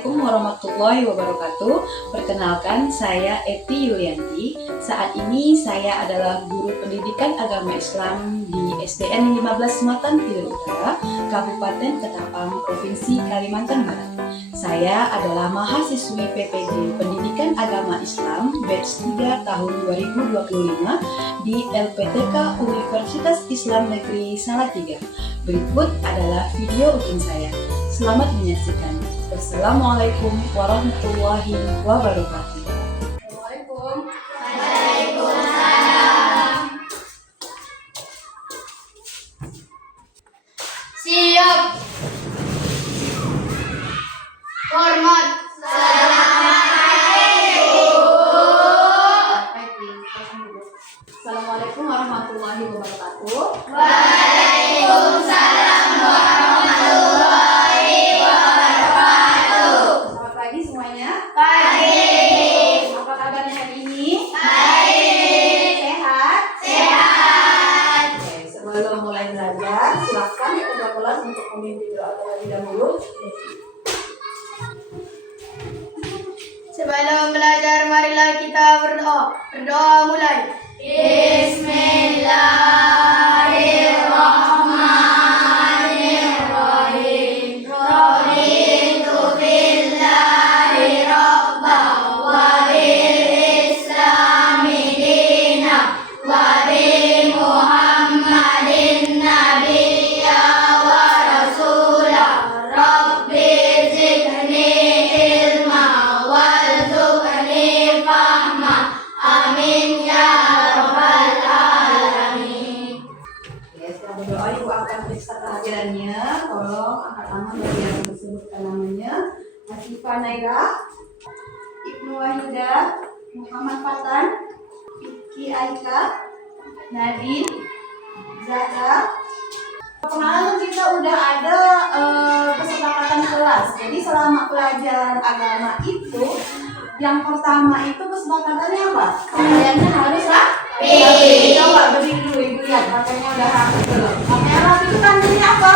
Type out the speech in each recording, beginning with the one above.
Assalamualaikum warahmatullahi wabarakatuh. Perkenalkan, saya Eti Yulianti. Saat ini saya adalah guru pendidikan agama Islam di SDN 15 Matan Timur Utara, Kabupaten Ketapang, Provinsi Kalimantan Barat. Saya adalah mahasiswi PPG Pendidikan Agama Islam batch 3 tahun 2025 di LPTK Universitas Islam Negeri Salatiga. Berikut adalah video ujian saya. Selamat menyaksikan. Wassalamualaikum warahmatullahi wabarakatuh. Assalamualaikum. Waalaikumsalam. Siap. Hormat. Assalamualaikum warahmatullahi wabarakatuh. Waalaikumsalam warahmatullahi wabarakatuh. Selamat pagi semuanya. Pagi. Apa kabarnya hari ini? Baik. Sehat? Sehat. Oke, sebelum mulai belajar, silakan ketua kelas untuk memimpin doa terlebih dahulu. Sebelum belajar, marilah kita berdoa. Berdoa mulai. Bismillahirrahmanirrahim. Raditu billahi rabban wa bil islami dinan wa bi Muhammadin nabiyya wa rasulah. Rabbi zidni ilma warzuqni fahma. Amin ya rabbal alamin. Oke, setelah berdoa, Ibu akan periksa kehadirannya. Tolong angkat tangan bagi yang disebutkan namanya. Hasifa Naira, Ibnu Wahyuda, Muhammad Fatan, Iki Aika, Nadine, Zahra. Kemarin kita udah ada kesepakatan kelas. Jadi selama pelajaran agama itu, yang pertama itu kesepakatannya apa? Kaliannya harus rapi. Coba berdiri dulu Ibu lihat, pakainya udah rapi belum? Pakainya rapi itu tandanya apa?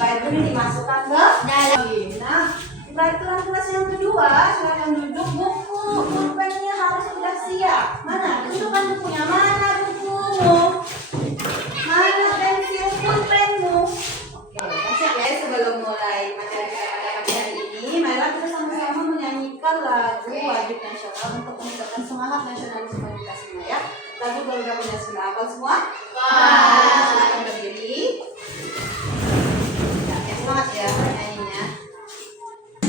Baik, ini dimasukkan ke dalam. Nah, peraturan kelas yang kedua, silakan duduk. Buku pulpennya harus sudah siap. Mana? Tunjukkan bukunya. Mana bukumu? Mana pensil pulpenmu? Oke, siap ya. Sebelum mulai materi pada pagi hari ini, marilah kita sama-sama menyanyikan lagu wajib nasional untuk meningkatkan semangat nasionalisme kita semua ya. Lagu Garuda Pancasila, hafal semua? Silakan berdiri. Ya, semangat ya nyanyinya.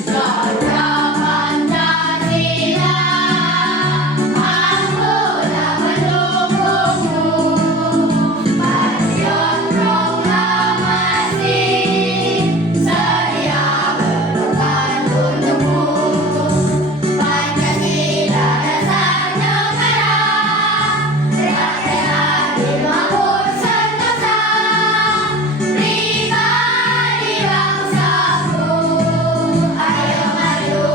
Garuda Pancasila, aku tak mendukungmu. Pasion proklamasi, sedia berkorban untukmu. Pancasila dasar negara, rakyat dibangun sentosa. Pribadi bangsaku, ayo maju,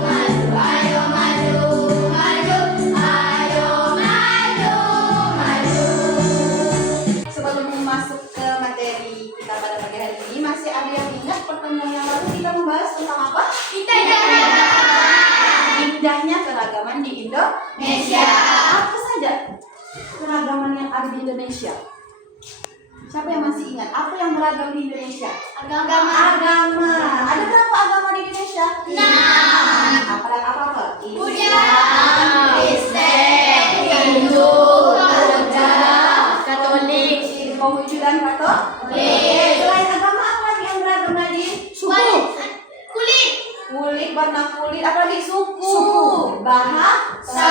maju, ayo maju, maju, ayo maju, maju. Sebelum masuk ke materi kita pada pagi hari ini, masih ada yang ingat pertemuan yang lalu kita membahas tentang apa? Indahnya keragaman di Indonesia. Apa saja keragaman yang ada di Indonesia? Siapa yang masih ingat? Apa yang beragam di Indonesia? Agama. Ada berapa agama di Indonesia? 6. Apa? Buddha, Kristen, Hindu, Buddha, Katolik, Pewujudan Katolik. Selain agama, apa lagi yang beragam lagi? Suku. Kulit, warna kulit, apa lagi? Suku. Bahasa.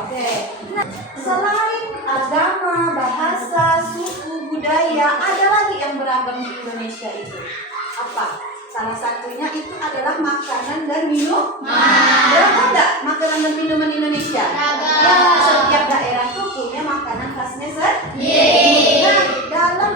Oke. Nah, selain agama, bahasa, suku, budaya, ada lagi yang beragam di Indonesia itu. Apa? Salah satunya itu adalah makanan dan minuman. Beragam nggak makanan dan minuman Indonesia? Beragam. Ya, setiap daerah tuh punya makanan khasnya Sendiri. Nah, dalam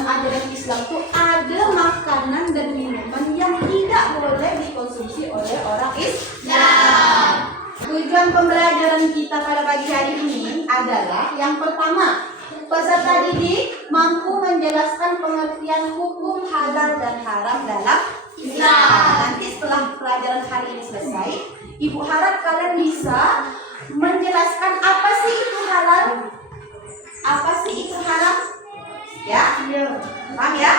ajaran Islam tuh ada makanan dan minuman yang tidak boleh dikonsumsi oleh orang Islam. Tujuan pembelajaran kita pada pagi hari ini adalah yang pertama, Peserta didik mampu menjelaskan pengertian hukum halal dan haram dalam Islam. Nanti setelah pelajaran hari ini selesai, Ibu harap kalian bisa menjelaskan apa sih itu halal, apa sih itu haram, ya? Paham ya?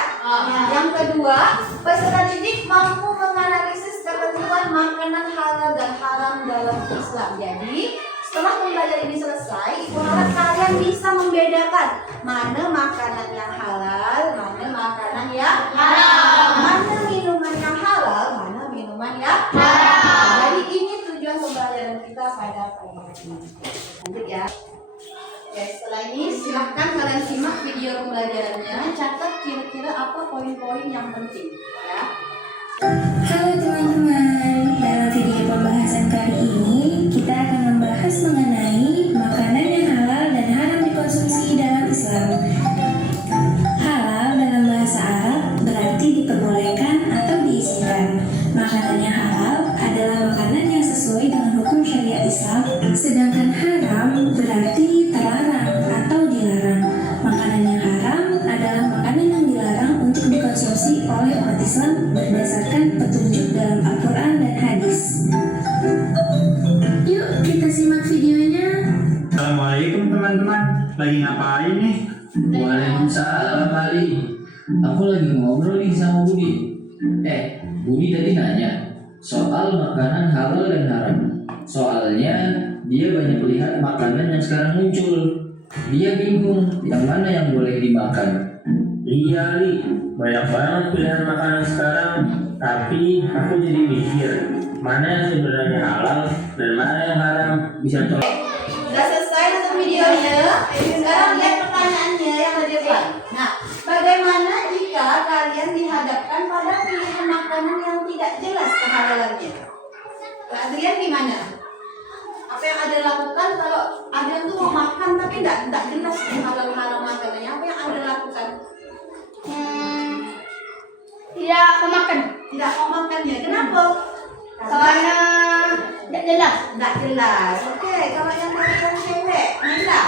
Yang kedua, peserta didik mampu menganalisis ketentuan makanan halal dan haram dalam Islam. Jadi setelah pembelajaran ini selesai, Ibu harap kalian bisa membedakan mana makanan yang halal, mana makanan yang haram, mana minuman yang halal, mana minuman yang haram. Jadi ini tujuan pembelajaran kita pada pagi hari ini. Lanjut ya. Oke, setelah ini silahkan kalian simak video pembelajarannya, catat kira-kira apa poin-poin yang penting ya. Halo teman-teman, dalam video pembahasan kali ini kita akan membahas mengenai makanan yang halal dan haram dikonsumsi dalam Islam. Halal dalam bahasa Arab berarti diperbolehkan atau diizinkan. Makanan yang halal adalah makanan yang sesuai dengan hukum syariat Islam, sedangkan haram berarti terlarang atau dilarang. Makanan yang haram adalah makanan yang dilarang untuk dikonsumsi oleh umat Islam berdasarkan petunjuk dalam Al-Quran dan hadis. Yuk kita simak videonya. Assalamualaikum teman-teman, lagi ngapain nih? Waalaikumsalam Ali. Aku lagi ngobrol nih sama Budi. Budi tadi nanya soal makanan halal dan haram. Soalnya dia banyak lihat makanan yang sekarang muncul. Dia bingung yang mana yang boleh dimakan. Iya Li, banyak banget pilihan makanan sekarang. Tapi aku jadi mikir, mana yang sebenarnya halal dan mana yang haram. Bisa coba. Sudah selesai nonton videonya. Sekarang lihat pertanyaannya yang ada di depan. Nah, bagaimana jika kalian dihadapkan pada pilihan makanan yang tidak jelas kehalalannya? Kalian gimana? Apa yang ada lakukan kalau ada tuh mau makan tapi tidak jelas halal haram makanannya? Apa yang ada lakukan? Tidak memakan. Tidak mau makannya. Kenapa? Karena tidak jelas. Tidak jelas. Oke, kalau yang kalian cewek, Nanda,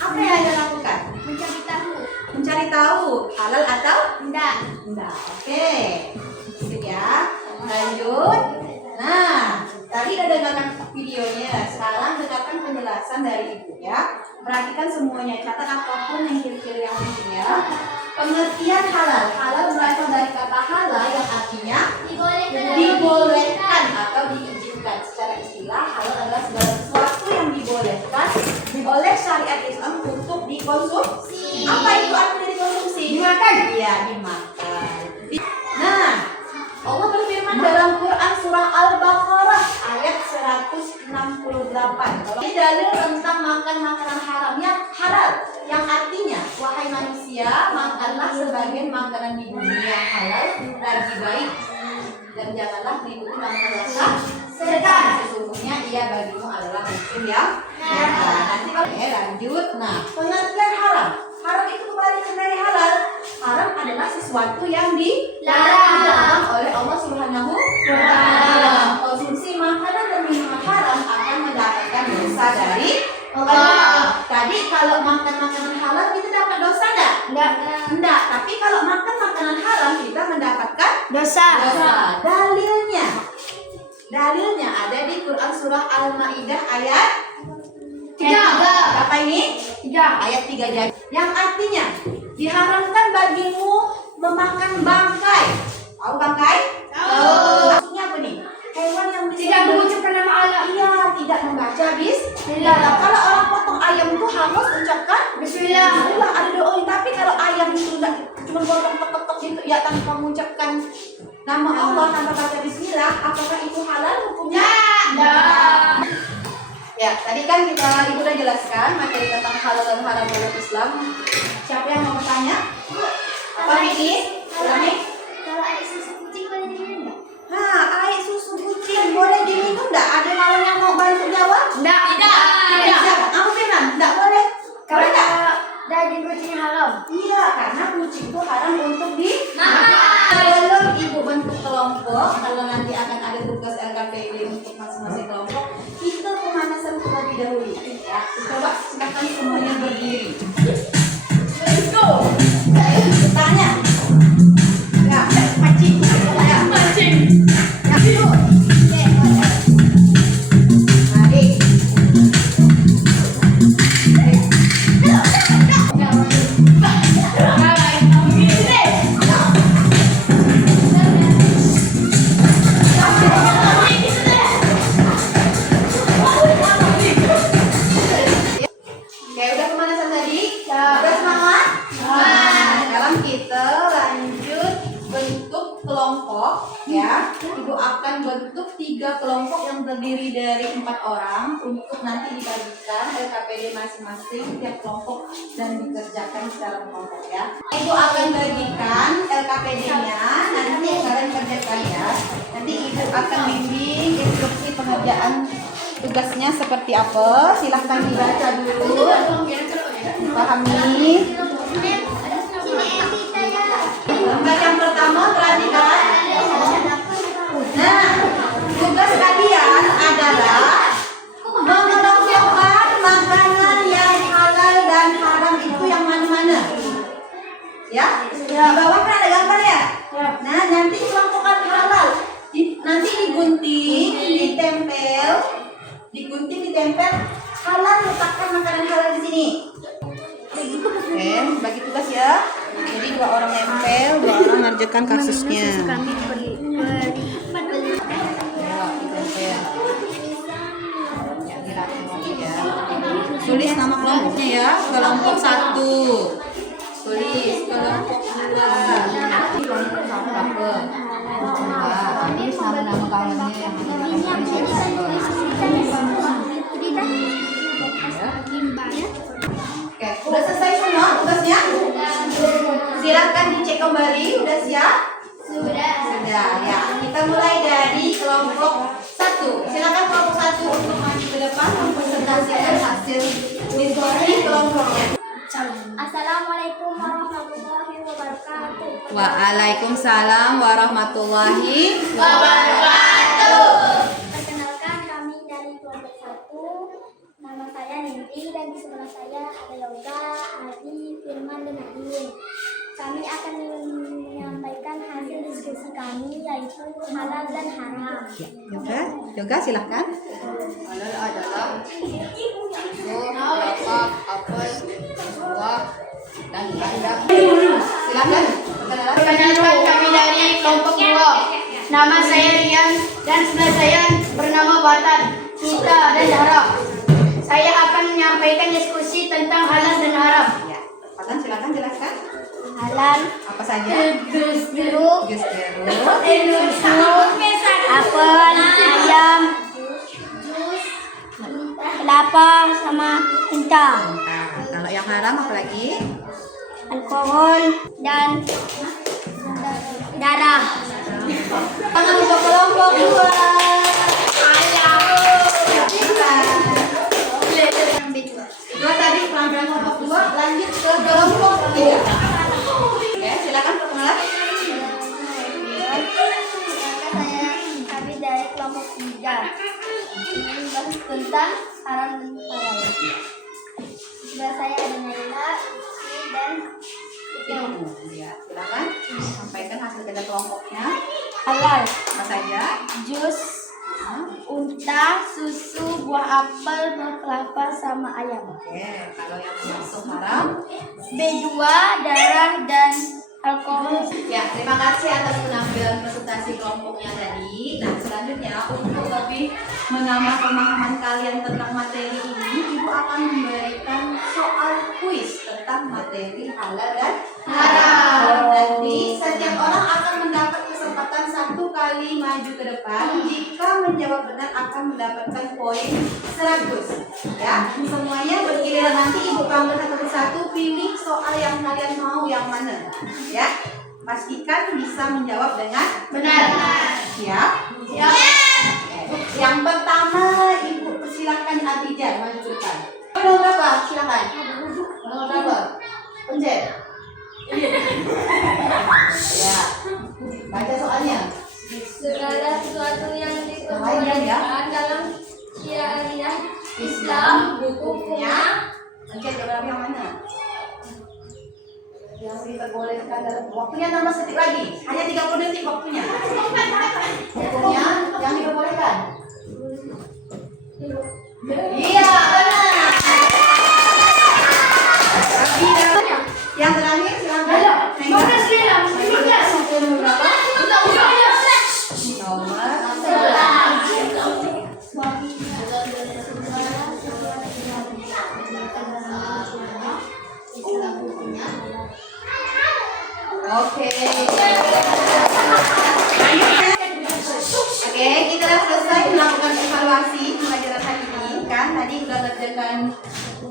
apa yang ada lakukan? Mencari tahu. Mencari tahu halal atau Tidak. enggak. Oke. Sip ya. Lanjut. Nah, tadi udah dengarkan videonya. Sekarang dengarkan penjelasan dari Ibu ya. Perhatikan semuanya, catat apapun yang kira-kira yang penting ya. Pengertian halal. Halal berasal dari kata halal yang artinya dibolehkan atau diizinkan. Secara istilah, halal adalah segala sesuatu yang dibolehkan oleh syariat Islam untuk dikonsumsi. Apa itu artinya dikonsumsi? Dimakan. Iya, dimakan. Nah, Allah berfirman dalam Quran surah Al-Baqarah ayat 168. Ini dalil tentang makan makanan haram yang halal, yang artinya wahai manusia, makanlah sebagian makanan di bumi yang halal lagi baik dan janganlah mengikuti langkah dosa setan, sesungguhnya ia bagimu adalah hukum yang nyata. Nanti kalau lanjut. Nah, pengertian haram. Haram itu kembali dari halal. Haram adalah sesuatu yang dilarang oleh Allah Subhanahu wa Ta'ala. Konsumsi makanan dan minuman haram akan mendapatkan dosa dari Allah. Tadi kalau makan makanan halal kita dapat dosa enggak? Enggak. Tapi kalau makan makanan haram kita mendapatkan Dosa. Dalilnya ada di Quran surah Al-Maidah ayat 3. Berapa ini? 3. Ayat 3 jadi. Yang artinya diharamkan bagimu memakan bangkai. Tahu bangkai? Tahu. Maksudnya apa nih? Hewan yang Tidak mengucapkan nama Allah. Iya, tidak membaca bismillah. Kalau orang potong ayam itu harus ucapkan Bismillah. bismillah, ada doa. Tapi kalau ayam itu enggak cuma potong tek gitu ya tanpa mengucapkan nama Allah, tanpa baca bismillah, apakah itu halal hukumnya? Tidak. Ya, tadi kan Ibu udah jelaskan materi tentang halal dan haram dalam Islam. Siapa yang mau bertanya? Apa ini? Kalau air susu kucing boleh diminum nggak? Air susu kucing boleh diminum enggak? Ada kawan yang mau bantu jawab? Tidak. Kamu bilang enggak boleh. Boleh enggak? Daging kucing haram. Iya, karena kucing itu haram untuk Makan. Sebelum Ibu bentuk kelompok, kalau nanti akan ada tugas LKPD untuk masing-masing kelompok, kita pemanasan terlebih dahulu. Ya, coba silakan semuanya berdiri. 3 kelompok yang terdiri dari 4 orang untuk nanti dibagikan LKPD masing-masing tiap kelompok dan dikerjakan secara kelompok ya. Ibu akan bagikan LKPD-nya, nanti kalian kerjakan ya. Nanti ibu akan bimbing instruksi pengerjaan tugasnya seperti apa. Silahkan dibaca dulu, pahami. Lembar yang pertama perhatikan. Nah, tugas kalian adalah mengelompokkan makanan yang halal dan haram itu yang mana-mana. Ya? Di bawah kan ada gambar ya? Nah, nanti kelompokkan halal. Nanti ditempel halal, letakkan makanan halal di sini. Oke, bagi tugas ya. Jadi 2 orang nempel, 2 orang ngerjakan kasusnya. Tulis nama kelompoknya ya. Kelompok 1. Tulis kelompok 2. Kelompok 1 tulis nama kawannya yang Oke, udah selesai semua tugasnya? Silakan dicek kembali, udah siap? Sudah ya. Kita mulai dari kelompok 1. Silakan kelompok 1 untuk maju ke depan mempresentasikan hasil diskusi kelompoknya. Assalamualaikum warahmatullahi wabarakatuh. Waalaikumsalam warahmatullahi wabarakatuh. Perkenalkan, kami dari kelompok 1. Nama saya Ninti dan di sebelah saya ada Yoga, Adi, Firman, dan Nadine. Kami akan menyampaikan hasil diskusi kami yaitu halal dan haram. Yoga silahkan. Halal adalah kelapa, apel, buah, dan kandang. Silahkan. Perkenalkan, kami dari kelompok 2. Nama saya Rian dan sebelah saya bernama Watan, Nita, dan Zahra. Saya akan menyampaikan diskusi tentang halal dan haram. Ya, Patan silakan jelaskan. Halal, Apa saja? jus jeruk, Jeruk, apel, ayam, kelapa, sama kentang, Nah, kalau yang haram apa lagi? alkohol, dan darah. Tangan untuk kelompok 2. Dua tadi pelanggaran kelompok 2, lanjut ke kelompok 3. Oke, silakan perkenalan. Kami dari kelompok 3 membahas tentang haram dan halal. Sebelah saya ada Naila, dan Ya, silakan sampaikan hasil kerja kelompoknya. halal, Apa saja? jus, unta, susu, buah apel, buah kelapa, sama ayam. Oke, kalau yang masuk haram. B2, darah, dan alkohol. Ya, terima kasih atas penampilan presentasi kelompoknya tadi. Nah, selanjutnya untuk lebih menambah pemahaman kalian tentang materi ini, Ibu akan memberikan soal kuis tentang materi halal dan haram. Nanti setiap orang akan mendapat kesempatan 1 kali maju ke depan. Jika menjawab benar akan mendapatkan poin 100. Ya, semuanya bergiliran, nanti Ibu panggil satu persatu, pilih soal yang kalian mau yang mana. Ya, pastikan bisa menjawab dengan benar. Siap? Siap. Yang pertama, Ibu persilakan Abidjan maju ke depan. Nomor berapa? Silakan. Nomor berapa? Pencet. Ya. Baca soalnya. Segala sesuatu yang ya. diperbolehkan dalam syariat Islam hukumnya Pencet jawab yang mana? Yang diperbolehkan dalam waktunya tambah sedetik lagi. Hanya 30 detik waktunya. Hukumnya yang diperbolehkan. Iya, benar. Yang terakhir silakan. Nomor berapa? Oke. Oke, kita sudah selesai melakukan evaluasi pelajaran hari ini. Kan tadi sudah ngerjakan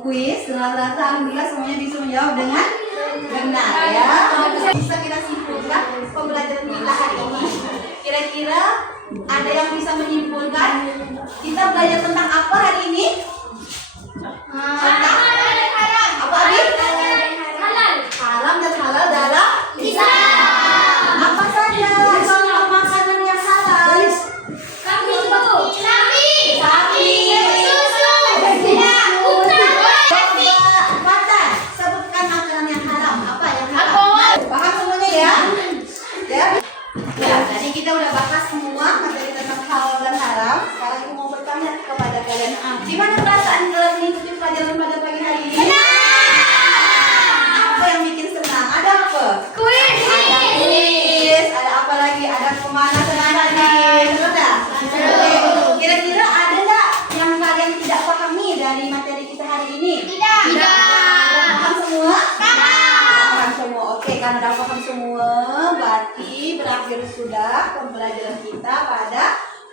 kuis, ternyata alhamdulillah semuanya bisa menjawab dengan benar ya. Bisa kita simpulkan pembelajaran kita hari ini. Kira-kira ada yang bisa menyimpulkan kita belajar tentang apa hari ini? Tentang apa Abi? Haram dan halal dalam Islam. Apa saja contoh makanan yang halal? Sapi, susu, Mata, sebutkan makanan yang haram. Apa yang haram? Paham semuanya ya? Ya. Ya, tadi kita udah bahas semua materi tentang halal dan haram. Sekarang aku mau bertanya kepada kalian. Gimana perasaan kalian mengikuti pelajaran pada pagi hari ini? Apa yang bikin senang? Ada apa? Kuis. Ada kuis. Ada apa lagi? Ada pemanasan tadi. Betul tak? Kira-kira ada nggak yang kalian tidak pahami dari materi kita hari ini? Tidak. Paham semua? Paham semua. Oke, karena udah paham semua, berarti berakhir sudah pembelajaran kita pada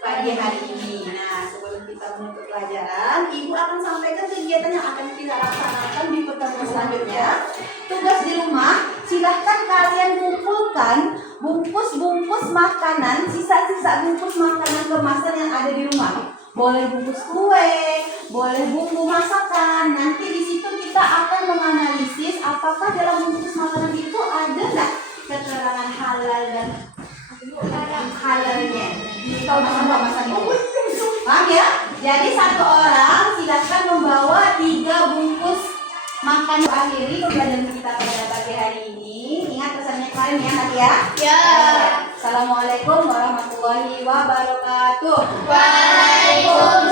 pagi hari ini. Nah, sebelum kita menutup pelajaran, Ibu akan sampaikan kegiatan yang akan kita laksanakan di pertemuan selanjutnya. Tugas di rumah, silahkan kalian kumpulkan bungkus-bungkus makanan, sisa-sisa bungkus makanan kemasan yang ada di rumah. Boleh bungkus kue, boleh bumbu masakan. Nanti di situ kita akan menganalisis apakah dalam bungkus makanan itu ada nggak keterangan halal dan halalnya. Kemasan itu. Paham ya? Jadi satu orang silahkan membawa 3 bungkus makan. Akhiri pembelajaran kita pada pagi hari ini. Ingat pesannya kemarin ya Nadia? Ya. Assalamualaikum warahmatullahi wabarakatuh. Waalaikumsalam.